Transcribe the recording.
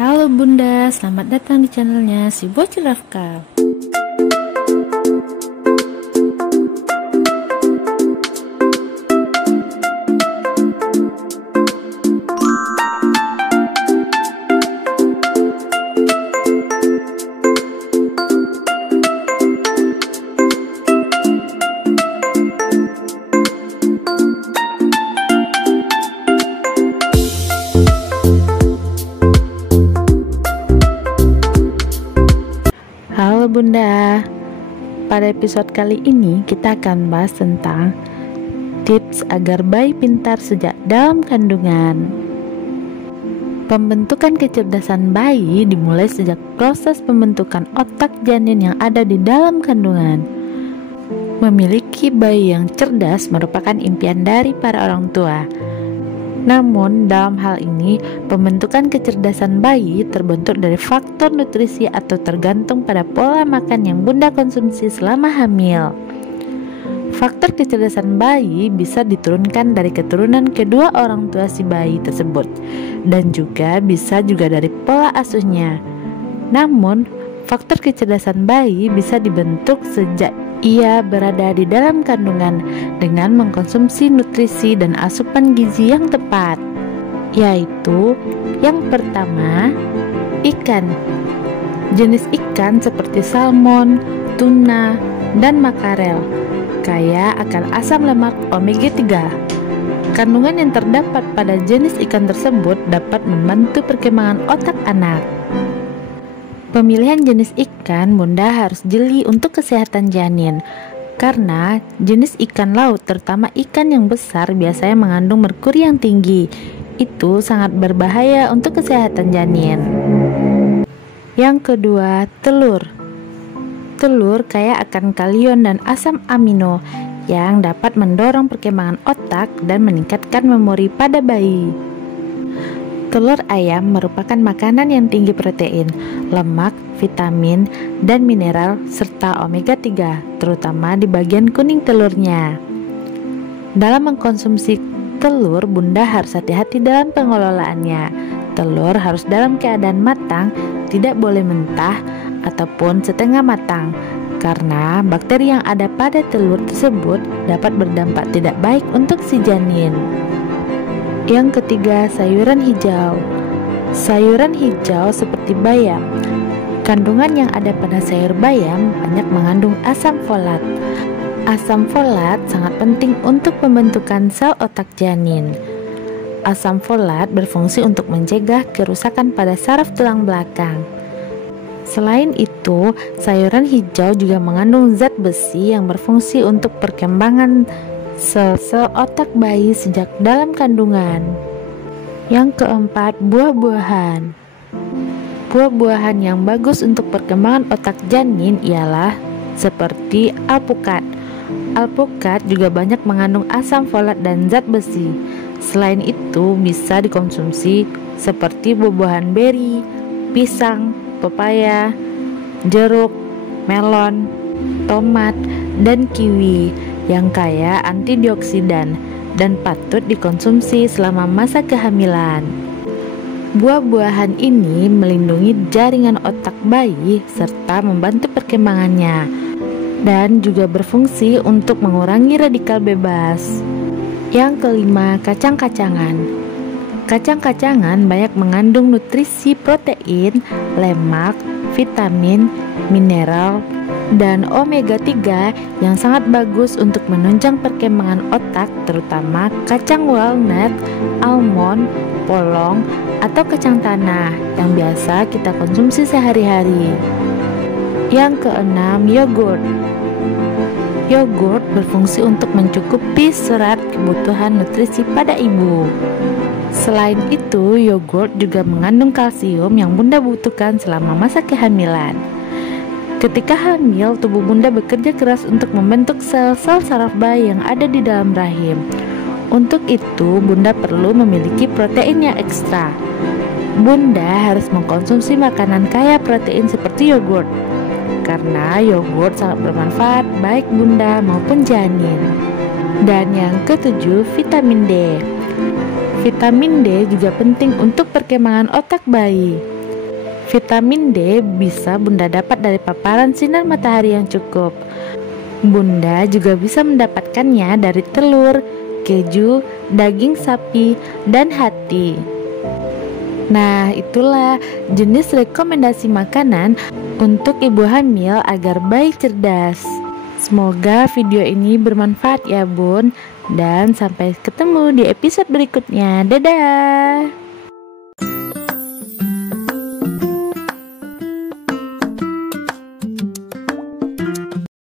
Halo Bunda, selamat datang di channelnya si Bocil Rafka. Halo Bunda, pada episode kali ini kita akan bahas tentang tips agar bayi pintar sejak dalam kandungan. Pembentukan kecerdasan bayi dimulai sejak proses pembentukan otak janin yang ada di dalam kandungan. Memiliki bayi yang cerdas merupakan impian dari para orang tua. Namun, dalam hal ini, pembentukan kecerdasan bayi terbentuk dari faktor nutrisi atau tergantung pada pola makan yang Bunda konsumsi selama hamil. Faktor kecerdasan bayi bisa diturunkan dari keturunan kedua orang tua si bayi tersebut, dan bisa juga dari pola asuhnya. Namun, faktor kecerdasan bayi bisa dibentuk sejak ia berada di dalam kandungan dengan mengkonsumsi nutrisi dan asupan gizi yang tepat, yaitu yang pertama, ikan. Jenis ikan seperti salmon, tuna, dan makarel kaya akan asam lemak omega 3. Kandungan yang terdapat pada jenis ikan tersebut dapat membantu perkembangan otak anak. Pemilihan jenis ikan Bunda harus jeli untuk kesehatan janin, karena jenis ikan laut, terutama ikan yang besar, biasanya mengandung merkuri yang tinggi. Itu sangat berbahaya untuk kesehatan janin. Yang kedua, telur. Telur kaya akan kalium dan asam amino yang dapat mendorong perkembangan otak dan meningkatkan memori pada bayi. Telur ayam merupakan makanan yang tinggi protein, lemak, vitamin, dan mineral, serta omega 3, terutama di bagian kuning telurnya. Dalam mengkonsumsi telur, Bunda harus hati-hati dalam pengelolaannya. Telur harus dalam keadaan matang, tidak boleh mentah ataupun setengah matang, karena bakteri yang ada pada telur tersebut dapat berdampak tidak baik untuk si janin. Yang ketiga, sayuran hijau. Sayuran hijau seperti bayam. Kandungan yang ada pada sayur bayam banyak mengandung asam folat. Asam folat sangat penting untuk pembentukan sel otak janin. Asam folat berfungsi untuk mencegah kerusakan pada saraf tulang belakang. Selain itu, sayuran hijau juga mengandung zat besi yang berfungsi untuk perkembangan sel-sel otak bayi sejak dalam kandungan. Yang keempat, buah-buahan. Buah-buahan yang bagus untuk perkembangan otak janin ialah seperti alpukat. Alpukat juga banyak mengandung asam folat dan zat besi. Selain itu, bisa dikonsumsi seperti buah-buahan beri, pisang, pepaya, jeruk, melon, tomat, dan kiwi yang kaya antioksidan dan patut dikonsumsi selama masa kehamilan. Buah-buahan ini melindungi jaringan otak bayi serta membantu perkembangannya, dan juga berfungsi untuk mengurangi radikal bebas. Yang kelima, kacang-kacangan. Kacang-kacangan banyak mengandung nutrisi protein, lemak, vitamin, mineral, dan omega 3 yang sangat bagus untuk menunjang perkembangan otak, terutama kacang walnut, almond, polong, atau kacang tanah yang biasa kita konsumsi sehari-hari. Yang keenam, yogurt. Yogurt berfungsi untuk mencukupi serat kebutuhan nutrisi pada ibu. Selain itu, yogurt juga mengandung kalsium yang Bunda butuhkan selama masa kehamilan. Ketika hamil, tubuh Bunda bekerja keras untuk membentuk sel-sel saraf bayi yang ada di dalam rahim. Untuk itu, Bunda perlu memiliki protein yang ekstra. Bunda harus mengkonsumsi makanan kaya protein seperti yogurt, karena yogurt sangat bermanfaat baik Bunda maupun janin. Dan yang ketujuh, vitamin D. Vitamin D juga penting untuk perkembangan otak bayi. Vitamin D bisa Bunda dapat dari paparan sinar matahari yang cukup. Bunda juga bisa mendapatkannya dari telur, keju, daging sapi, dan hati. Nah, itulah jenis rekomendasi makanan untuk ibu hamil agar bayi cerdas. Semoga video ini bermanfaat ya Bun. Dan sampai ketemu di episode berikutnya. Dadah!